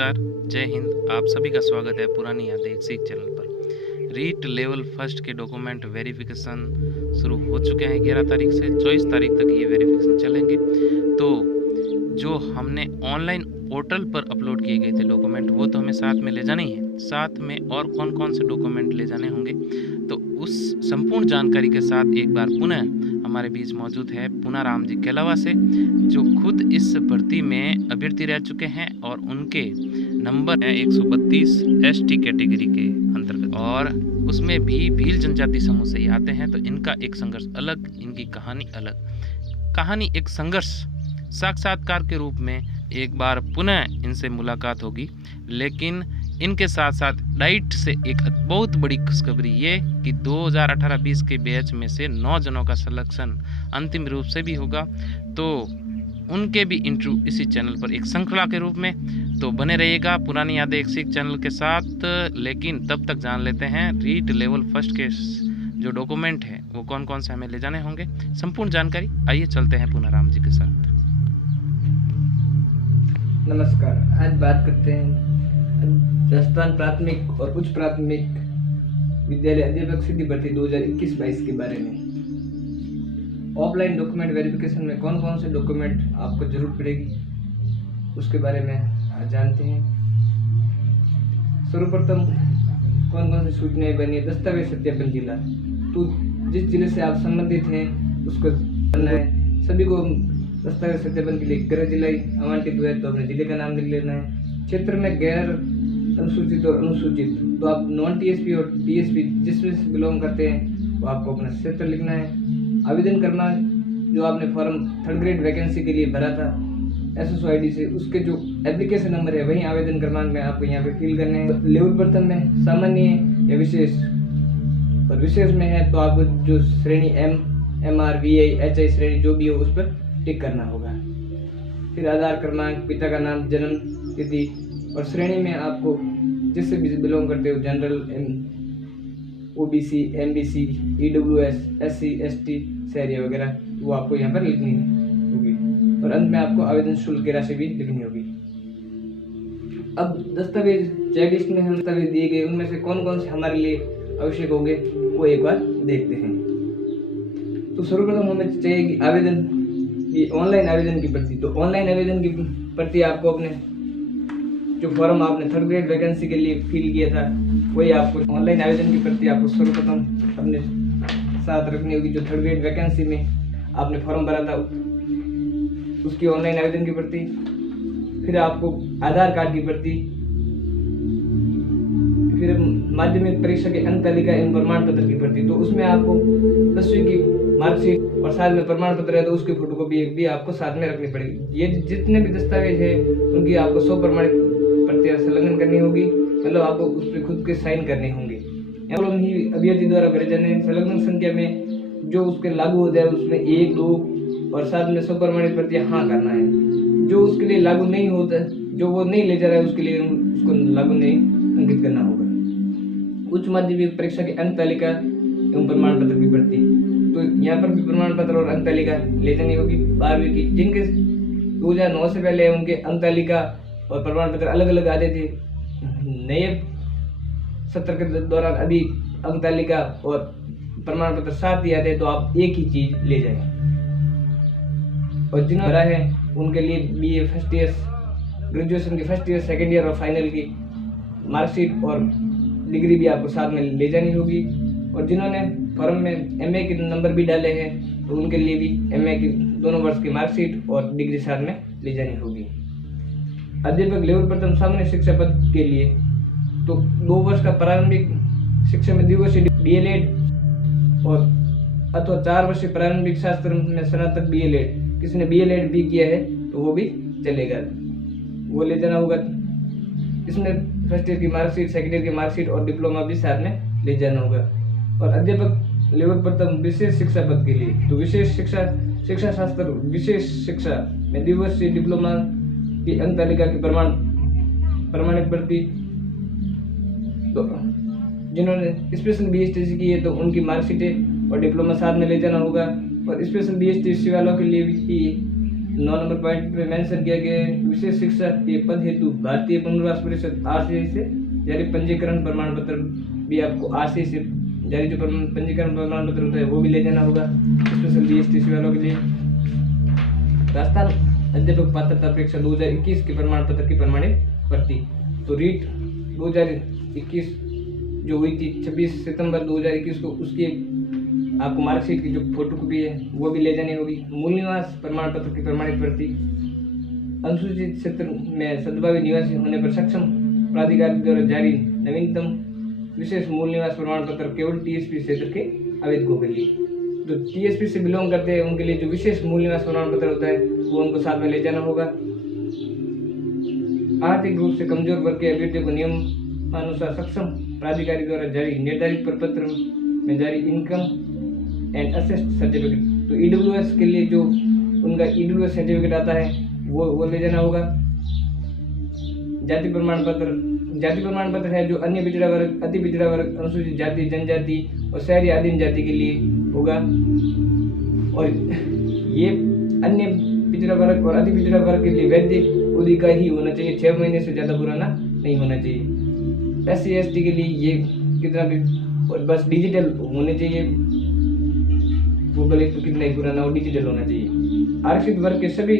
नमस्कार, जय हिंद। आप सभी का स्वागत है पुरानी यादें एक सीख चैनल पर। रीट लेवल फर्स्ट के डॉक्यूमेंट वेरिफिकेशन शुरू हो चुके हैं। 11 तारीख से 24 तारीख तक ये वेरिफिकेशन चलेंगे। तो जो हमने ऑनलाइन पोर्टल पर अपलोड किए गए थे डॉक्यूमेंट, वो तो हमें साथ में ले जाने ही है। साथ में और कौन कौन से डॉक्यूमेंट ले जाने होंगे, तो उस संपूर्ण जानकारी के साथ एक बार पुनः हमारे बीच मौजूद है पूनाराम जी केलावा से, जो खुद इस भर्ती में अभ्यर्थी रह चुके हैं और उनके नंबर है 132 ST कैटेगरी के अंतर्गत, और उसमें भी भील जनजाति समूह से ही आते हैं। तो इनका एक संघर्ष अलग, इनकी कहानी अलग। कहानी एक संघर्ष साक्षात्कार के रूप में एक बार पुनः इनसे मुलाकात होगी। लेकिन इनके साथ साथ डाइट से एक बहुत बड़ी खुशखबरी ये कि 2018-20 के बैच में से 9 जनों का सिलेक्शन अंतिम रूप से भी होगा। तो उनके भी इंटरव्यू इसी चैनल पर एक श्रृंखला के रूप में, तो बने रहिएगा पुरानी यादें एक सीख चैनल के साथ। लेकिन तब तक जान लेते हैं रीट लेवल फर्स्ट के जो डॉक्यूमेंट है वो कौन कौन से हमें ले जाने होंगे, संपूर्ण जानकारी। आइए चलते हैं पूनाराम जी के साथ। नमस्कार, आज बात करते हैं राजस्थान प्राथमिक और उच्च प्राथमिक विद्यालय अध्यापक सीधी भर्ती 2021-22 के बारे में। ऑफलाइन डॉक्यूमेंट वेरिफिकेशन में कौन कौन से डॉक्यूमेंट आपको जरूरत पड़ेगी, उसके बारे में आज जानते हैं। सर्वप्रथम कौन कौन सी सूचनाएं बनी है। दस्तावेज सत्यापन जिला, तो जिस जिले से आप संबंधित हैं उसको करना है। सभी को दस्तावेज सत्यापन के लिए गृह जिला आवंटित हुआ है, तो अपने जिले का नाम लिख लेना है। क्षेत्र में गैर अनुसूचित और अनुसूचित, तो आप नॉन TSP और TSP जिसमें से बिलोंग करते हैं वो आपको अपना क्षेत्र लिखना है। आवेदन करना, जो आपने फॉर्म 3rd ग्रेड वैकेंसी के लिए भरा था SSO ID से, उसके जो एप्लीकेशन नंबर है वहीं आवेदन क्रमांक में आपको यहाँ पे फिल करने हैं। लेवल प्रथम में सामान्य या विशेष, और विशेष में है तो आपको जो श्रेणी M, MR, VI, HI श्रेणी जो भी हो उस पर टिक करना होगा। फिर आधार क्रमांक, पिता का नाम, जन्म तिथि, और श्रेणी में आपको जिससे भी बिलोंग करते हो, general, OBC, MBC, EWS, SC, ST, शहरी वगैरह, वो आपको यहाँ पर लिखनी होगी। और अंत में आपको आवेदन शुल्क की राशि भी लिखनी होगी। अब दस्तावेज चेकलिस्ट में हम दस्तावेज दिए गए, उनमें से कौन कौन से हमारे लिए आवश्यक होंगे वो एक बार देखते हैं। तो सर्वप्रथम हमें चाहिए कि आवेदन, ये ऑनलाइन आवेदन की प्रति। तो ऑनलाइन आवेदन की प्रति आपको अपने जो फॉर्म आपने 3rd ग्रेड वैकेंसी के लिए फिल किया था वही आपको ऑनलाइन आवेदन की प्रति आपको सर्वप्रथम अपने साथ रखनी होगी। जो 3rd ग्रेड वैकेंसी में आपने फॉर्म भरा था उसकी ऑनलाइन आवेदन की प्रति। फिर आपको आधार कार्ड की प्रति, फिर माध्यमिक परीक्षा के अंक तालिका एवं प्रमाण पत्र की प्रति। तो उसमें आपको 10वीं की मार्कशीट और साथ में प्रमाण पत्र है तो उसकी फोटोकॉपी भी आपको साथ में रखनी पड़ेगी। ये जितने भी दस्तावेज है उनकी आपको 100 प्रमाणित प्रतियां संलग्न करनी होगी, मतलब आपको उस पर खुद के साइन करने होंगे। एवं ही अभ्यर्थी द्वारा भरे जाने संलग्न संख्या में जो उसके लागू हो जाए उसमें 1, 2 और साथ में 100 प्रमाणित प्रतियां हाँ करना है। जो उसके लिए लागू नहीं होता, जो वो नहीं ले जा रहा है, उसके लिए उसको लागू नहीं अंकित करना होगा। उच्च माध्यमिक परीक्षा के अंक तालिका एवं प्रमाण पत्र की प्रति, तो यहाँ पर भी प्रमाण पत्र और अंक तालिका ले जानी होगी। 12वीं की जिनके 2009 से पहले उनके अंक तालिका और प्रमाण पत्र अलग अलग आते थे, नए सत्र के दौरान अभी अंक तालिका और प्रमाण पत्र साथ ही आते हैं, तो आप एक ही चीज ले जाएं। और जिन्होंने भरा है उनके लिए BA फर्स्ट ईयर, ग्रेजुएशन की फर्स्ट ईयर, सेकेंड ईयर और फाइनल की मार्कशीट और डिग्री भी आपको साथ में ले जानी होगी। और जिन्होंने फॉर्म में MA के नंबर भी डाले हैं तो उनके लिए भी MA की दोनों वर्ष की मार्कशीट और डिग्री साथ में ले जानी होगी। अध्यापक लेवल प्रथम सामान्य शिक्षा पद के लिए तो 2 वर्ष का प्रारंभिक शिक्षा में द्विवर्षीय DLED और अथवा 4 वर्षीय प्रारंभिक शास्त्र में स्नातक DLED, किसी ने BLED भी किया है तो वो भी चलेगा, वो ले जाना होगा। इसमें फर्स्ट ईयर की मार्कशीट, सेकेंड ईयर की मार्कशीट और डिप्लोमा भी साथ में ले जाना होगा। और अध्यापक लेवल प्रथम विशेष शिक्षा पद के लिए तो विशेष शिक्षा शास्त्र विशेष शिक्षा में द्विवर्षीय डिप्लोमा की अंक तालिका की प्रमाणित प्रति। तो जिन्होंने स्पेशल BSTC की है तो उनकी मार्कशीटें और डिप्लोमा साथ में ले जाना होगा। और स्पेशल BSTC वालों के लिए भी 9 नंबर पॉइंट पे मेंशन किया गया है विशेष शिक्षक के पद हेतु भारतीय पुनर्वास परिषद आरसीआई से जारी पंजीकरण प्रमाण पत्र भी आपको आरसीआई से जारी जो पंजीकरण प्रमाण पत्र होता है वो भी ले जाना होगा, स्पेशल बीएसटीसी वालों के लिए। राजस्थान अध्यापक पात्रता परीक्षा 2021 के प्रमाण पत्र की प्रमाणित भर्ती, तो रीट 2021 जो हुई थी 26 सितंबर 2021 को, उसकी आपको मार्कशीट की जो फोटोकॉपी है वो भी ले जानी होगी। मूल निवास प्रमाण पत्र की प्रमाणित भर्ती, अनुसूचित क्षेत्र में सद्भावी निवासी होने पर सक्षम प्राधिकार द्वारा जारी नवीनतम विशेष मूल निवास प्रमाण पत्र केवल टीएसपी क्षेत्र के आवेदकों के लिए, जो टीएसपी से बिलोंग करते हैं उनके लिए जो विशेष मूल निवास प्रमाण पत्र होता है वो उनको साथ में ले जाना होगा। आर्थिक रूप से कमजोर वर्ग के अभ्यर्थियों को नियमानुसार सक्षम प्राधिकारी द्वारा जारी निर्धारित प्रपत्र में जारी इनकम एंड असेस्ट सर्टिफिकेट, तो ईडब्ल्यूएस के लिए जो उनका ईडब्ल्यूएस सर्टिफिकेट आता है वो ले जाना होगा। जाति प्रमाण पत्र है जो अन्य पिछड़ा वर्ग, अति पिछड़ा वर्ग, अनुसूचित जाति, जनजाति और शहरी आदिम जाति के लिए होगा। और ये अन्य पिछड़ा वर्ग और अति पिछड़ा वर्ग के लिए वैध अवधि का ही होना चाहिए, 6 महीने से ज़्यादा पुराना नहीं होना चाहिए। SC ST के लिए ये कितना भी और बस डिजिटल होने चाहिए, वो भले तो कितना ही पुराना हो, डिजिटल होना चाहिए। आरक्षित वर्ग के सभी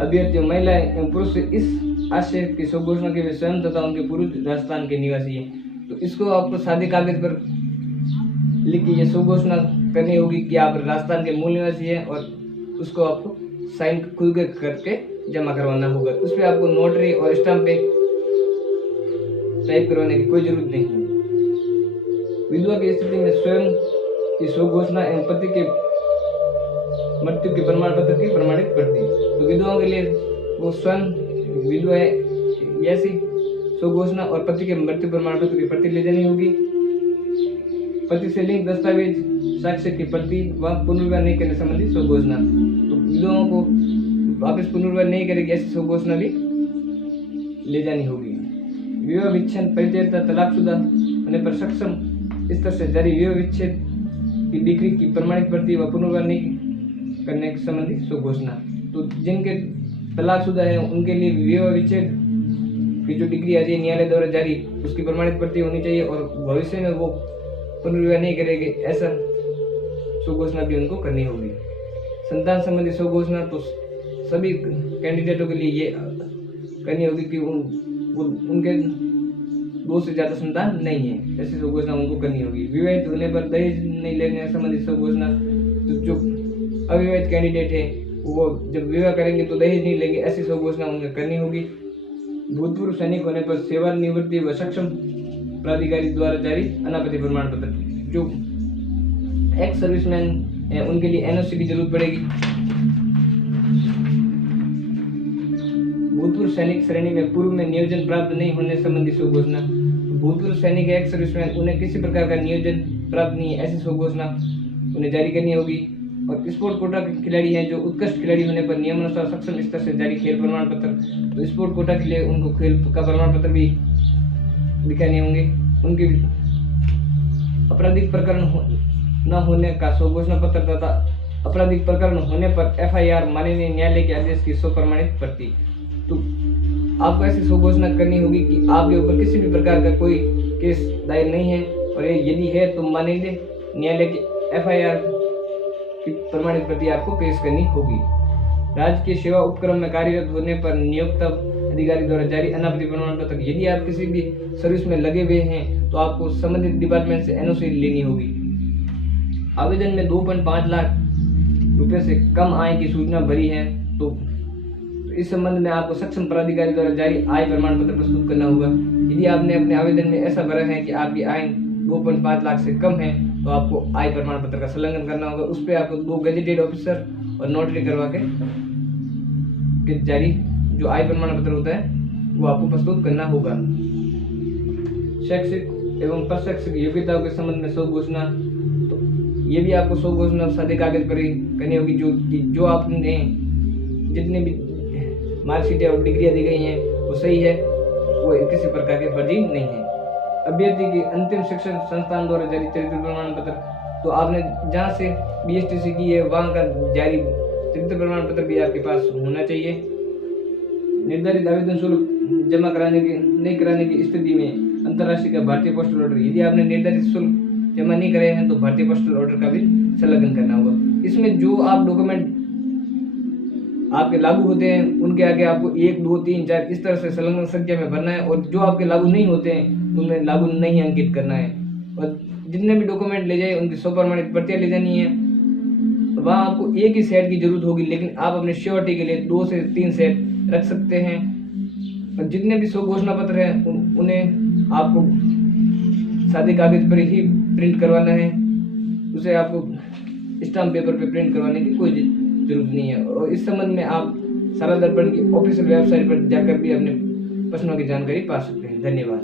अभ्यर्थियों, महिलाएं एवं पुरुष इस आशय की स्वघोषणा के वे स्वयं तथा उनके पुरुष राजस्थान के निवासी हैं, तो इसको आपको सादे कागज पर लिख के ये स्वघोषणा करनी होगी कि आप राजस्थान के मूल निवासी हैं, और उसको आपको साइन खुद करके जमा करवाना होगा। उस पर आपको नोटरी और स्टाम्प पे टाइप करवाने की कोई जरूरत नहीं है। विधवा की स्थिति में स्वयं की स्वघोषणा एवं पति के मृत्यु के प्रमाण पत्र की प्रमाणित भर्ती, तो विधवाओं के लिए वो स्वयं विधवा है ऐसी स्वघोषणा और पति के मृत्यु प्रमाण पत्र की प्रति ले जानी होगी। पति से लिंक दस्तावेज, साक्ष्य की प्रति व पुनर्विवाह नहीं करने संबंधी स्वघोषणा, तो विधवाओं को वापस पुनर्विवाह नहीं करेगी ऐसी स्वघोषणा भी ले जानी होगी। विवाह विच्छेद, परित्यक्ता, तलाकशुदा होने पर सक्षम स्तर से जारी विवाह विच्छेद की डिग्री की प्रमाणित भर्ती व पुनर्विवाह नहीं करने संबंधी स्वघोषणा, तो जिनके तलाकशुदा है उनके लिए विवाह विच्छेद की जो डिग्री आ जाए न्यायालय द्वारा जारी उसकी प्रमाणित भर्ती होनी चाहिए, और भविष्य में वो पुनर्विवाह नहीं करेंगे ऐसा स्वघोषणा भी उनको करनी होगी। संतान संबंधी स्वघोषणा तो सभी कैंडिडेटों के लिए ये करनी होगी कि उनके 2 से ज़्यादा संतान नहीं है, ऐसी स्वघोषणा उनको करनी होगी। विवाहित होने पर दहेज नहीं लेने संबंधी स्वघोषणा, तो जो अविवाहित कैंडिडेट है वो जब विवाह करेंगे तो दहेज नहीं लेंगे ऐसी स्वघोषणा उन्हें करनी होगी। भूतपूर्व सैनिक होने पर सेवानिवृत्ति व सक्षम प्राधिकारी द्वारा जारी अनापत्ति प्रमाण पत्र, जो एक्स सर्विसमैन है उनके लिए एनओसी की जरूरत पड़ेगी। भूतपूर्व सैनिक श्रेणी में पूर्व में नियोजन प्राप्त नहीं होने संबंधी स्वघोषणा, भूतपूर्व सैनिक एक्स सर्विसमैन उन्हें किसी प्रकार का नियोजन प्राप्त नहीं है ऐसी स्वघोषणा उन्हें जारी करनी होगी। और स्पोर्ट कोटा के खिलाड़ी हैं जो उत्कृष्ट खिलाड़ी होने पर नियमानुसार सक्षम स्तर से जारी खेल प्रमाण पत्र, तो स्पोर्ट कोटा के लिए उनको खेल का प्रमाण पत्र भी दिखाने होंगे। उनके आपराधिक प्रकरण न होने का स्वघोषणा पत्र तथा आपराधिक प्रकरण होने पर FIR माननीय न्यायालय के आदेश की स्वप्रमाणित भर्ती, तो आपको ऐसी स्वघोषणा करनी होगी कि आपके ऊपर किसी भी प्रकार का कोई केस दायर नहीं है, और यदि है तो माननीय न्यायालय के FIR की प्रमाणित प्रति आपको पेश करनी होगी। राजकीय सेवा उपक्रम में कार्यरत होने पर नियोक्त अधिकारी द्वारा जारी अनापत्ति प्रमाण पत्र, यदि आप किसी भी सर्विस में लगे हुए हैं तो आपको संबंधित डिपार्टमेंट से NOC लेनी होगी। आवेदन में 2.5 लाख रुपए से कम आय की सूचना भरी है, तो इस संबंध में आपको सक्षम प्राधिकारी द्वारा जारी आय प्रमाण पत्र प्रस्तुत करना होगा। यदि आपने अपने आवेदन में ऐसा भरा है कि आपकी आय 2.5 लाख से कम है तो आपको आय प्रमाण पत्र का संलग्न करना होगा। उस पर आपको 2 गजेटेड ऑफिसर और नोटरी करवा के जारी जो आय प्रमाण पत्र होता है वो आपको प्रस्तुत करना होगा। शैक्षिक एवं प्रशैक्षिक योग्यताओं के संबंध में स्वघोषणा, तो ये भी आपको स्वघोषणा सादे कागज पर ही करनी होगी। जो आपने जितने भी मार्कशीट और डिग्रियाँ दी गई हैं वो सही है, वो किसी प्रकार के फर्जी नहीं है। अभ्यर्थी की अंतिम शिक्षण संस्थान द्वारा जारी चरित्र प्रमाण पत्र, तो आपने जहाँ से BSTC की है वहाँ का जारी चरित्र प्रमाण पत्र भी आपके पास होना चाहिए। निर्धारित आवेदन शुल्क जमा कराने की नहीं कराने की स्थिति में अंतर्राष्ट्रीय का भारतीय पोस्टल ऑर्डर, यदि आपने निर्धारित शुल्क जमा नहीं कराए हैं तो भारतीय पोस्टल ऑर्डर का भी संलग्न करना होगा। इसमें जो आप डॉक्यूमेंट आपके लागू होते हैं उनके आगे आपको 1, 2, 3, 4 इस तरह से संलग्न संख्या में भरना है, और जो आपके लागू नहीं होते हैं उनमें लागू नहीं अंकित करना है। और जितने भी डॉक्यूमेंट ले जाए उनकी स्वप्रमाणित प्रतियां ले जानी है। वहाँ आपको एक ही सेट की जरूरत होगी, लेकिन आप अपने श्योरिटी के लिए 2 से 3 सेट रख सकते हैं। और जितने भी स्व घोषणा पत्र हैं उन्हें आपको सादे कागज पर ही प्रिंट करवाना है, उसे आपको स्टाम्प पेपर पे प्रिंट करवाने की कोई जरूरत नहीं है। और इस संबंध में आप शारदा दर्पण की ऑफिशियल वेबसाइट पर जाकर भी अपने प्रश्नों की जानकारी पा सकते हैं। धन्यवाद।